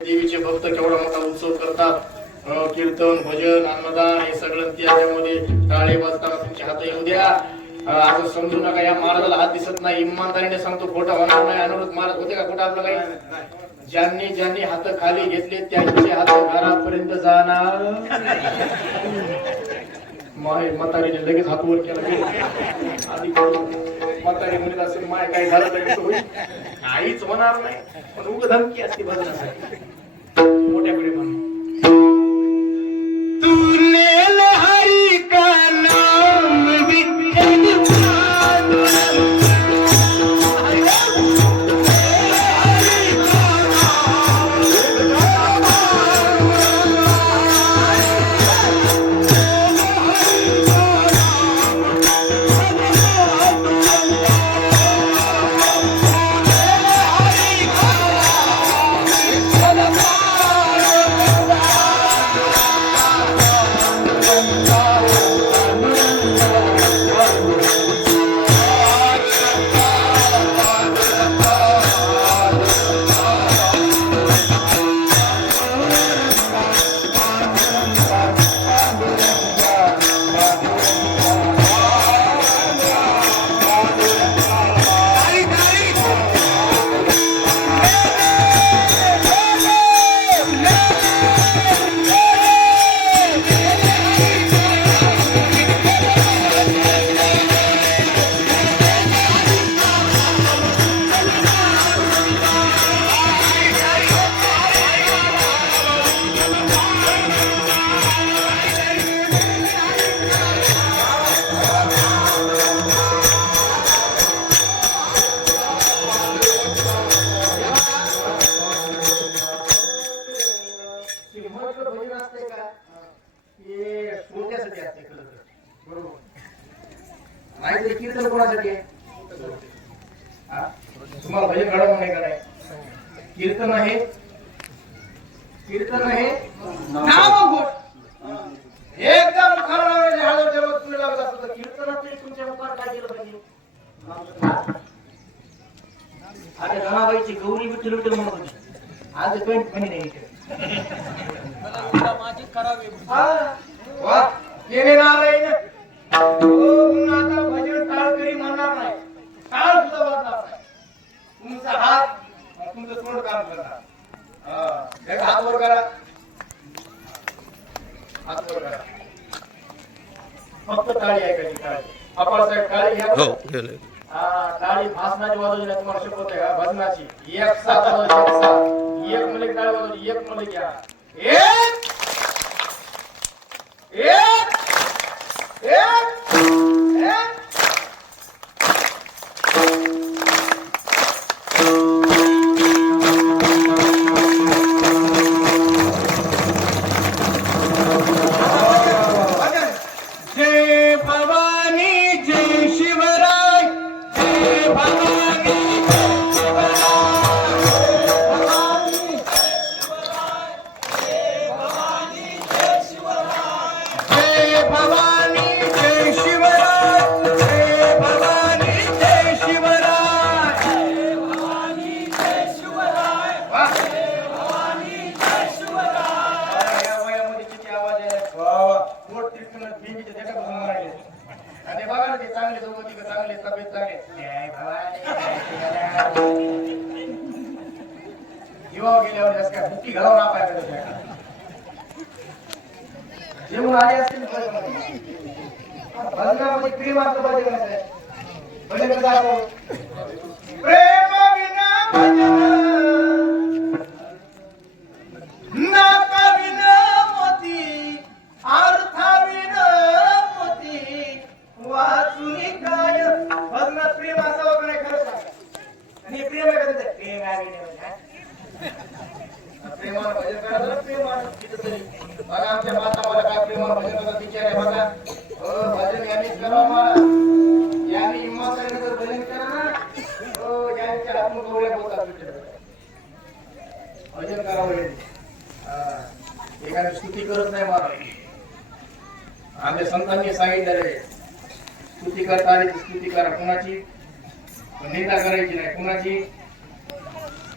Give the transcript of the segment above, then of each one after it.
देवीचे भक्त केवढा मोठा उत्सव करतात. कीर्तन भजन अन्नदान हे सगळं त्याच्यामध्ये टाळे वाजताना तुमचे हात येऊ द्या. असं समजू नका या महाराजाला हात दिसत नाही. इमानदारीने सांगतो खोटा होणार नाही. अनुरोध महाराज होते का? खोटा आपलं काही? ज्यांनी ज्यांनी हात खाली घेतले त्यांचे हात घरापर्यंत जाणार. म्हातारीने लगेच हात वर केला. आधी म्हातारी म्हणत असेल माय काय झालं तर कसं होईल. काहीच होणार नाही. पण उग धमकी असते बदलण्यासाठी मोठ्याकडे तर कीर्तन कोणासाठी आहे? तुम्हाला भजन घडवून नाही का नाही कीर्तन आहे. कीर्तन आहे. नामघोष एकदम खरं हळद जेव्हा तुम्ही लागत असतं कीर्तनात तुमच्या मुखात काय केलं पाहिजे? आता जनाबाईची गौरी विठ्ठल विठ्ठल म्हणत होती. आज पेंट म्हणे नाही इथे. आता भजन टाळकरी म्हणणार नाही. सुद्धा नाही. तुमचा हात तुमचं तोंड काम करणार. हा. एक हात वर करा. हात वर करा. फक्त ऐकायची घ्या टाळी भासनाची वाजवली तुम्हाला का भजनाची एक सात एक साथ एक मुले वाजवली एक मुले घ्या एक power. घेऊन आले असतील भजनामध्ये प्रेम असलं पाहिजे का नाही? भजन कसं प्रेम विना भजन नाका विना मोती अर्था विना मोती वाचुनी काय भजनात प्रेम असावं का नाही खरं सांगा आणि हे प्रेम आहे का त्याचं? प्रेम आहे की नाही म्हणजे, हा? प्रेमानं भजन करायचं ना, प्रेमानं कितीतरी. बघा आमच्या माता मला काय प्रेमानं भजन करतात विचार आहे बघा हो, भजन यांनीच करावं मला यांनी इमानदारीनं जर भजन केलं ना हो, यांच्या हातून गवळ्या बोलतात विठ्ठल. भजन करावं हे. हा. एखादी स्तुती करत नाही मला आमच्या संतांनी सांगितलेलं आहे स्तुती करता आली स्तुती करा. कुणाची? निंदा करायची नाही. कुणाची?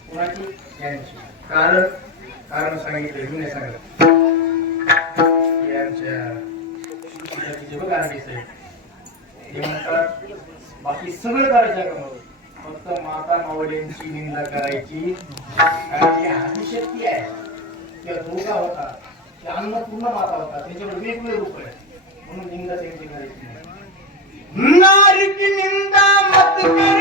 कुणाची? यांची. कारण? कारण सांगितलं. मी नाही आमच्या बघा हे म्हणतात बाकी सगळं करायचं का मग? फक्त माता मावळ्यांची निंदा करायची. कारण जी आहे. त्या दोघा होता. त्या अन्नपूर्ण माता होता. त्याच्यावर वेगवेगळे रूप आहे निंदा त्यांची करायची नाही. नारी की निंदा मत कर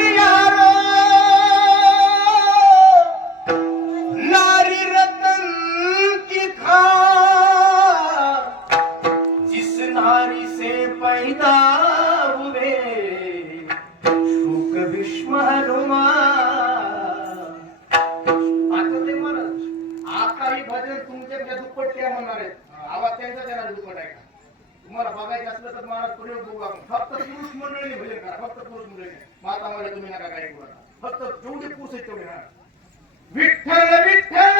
तुम्हाला असलं तर महाराज पुढे बघू आपण फक्त पुरुष मंडळी भजन करा फक्त पुरुष मंडळी माता मध्ये तुम्ही नका काय करू फक्त जेवढे पुरुष आहेत तेवढे विठ्ठल विठ्ठल!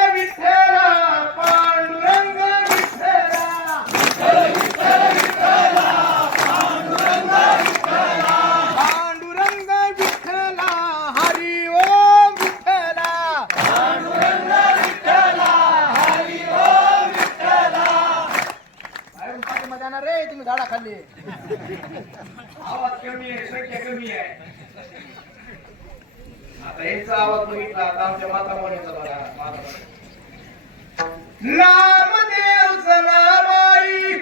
आले. आवाज कमी आहे संख्या कमी आहे. आता यांचा आवाज बघितला आता आमच्या माता मोनीचा बघा माता नामदेव जनाबाई.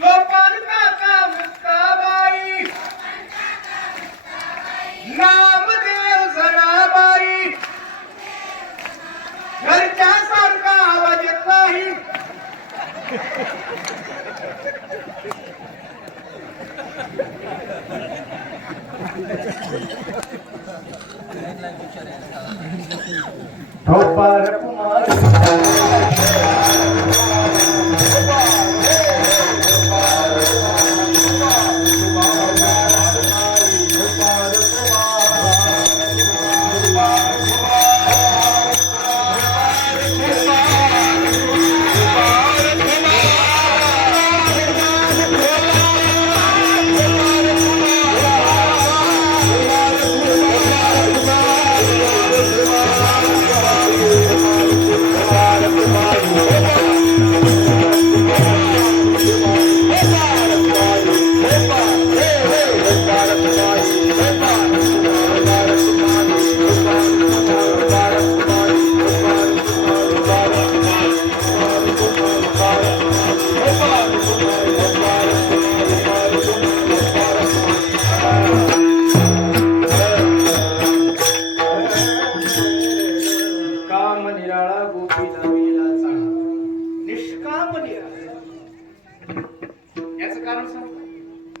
गोपाल काका मुक्ताबाई. नामदेव जनाबाई. घरच्या सारखा आवाज येत नाही. गोपाल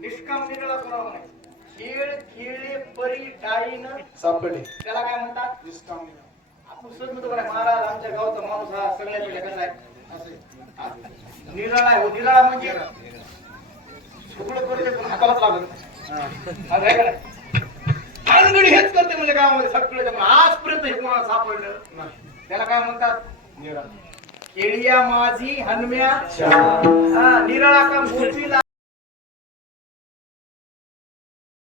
निष्काम निराळा करावा नाही. खेळ खेळे परी डाळीन सापडले. त्याला काय म्हणतात? निष्काम आपण सहज म्हणतो बरं, महाराज आमच्या गावचा माणूस हा सगळ्या पिढ्या कसा आहे? असे. निराळा आहे हो. निराळा म्हणजे सगळं करते पण हातालाच लागत. हा? भानगडी हेच करते म्हणजे गावामध्ये सगळं पण आजपर्यंत हे कोणाला सापडलं त्याला काय म्हणतात? निरा केळिया माझी हनम्या. हा, निराळा का गोपीला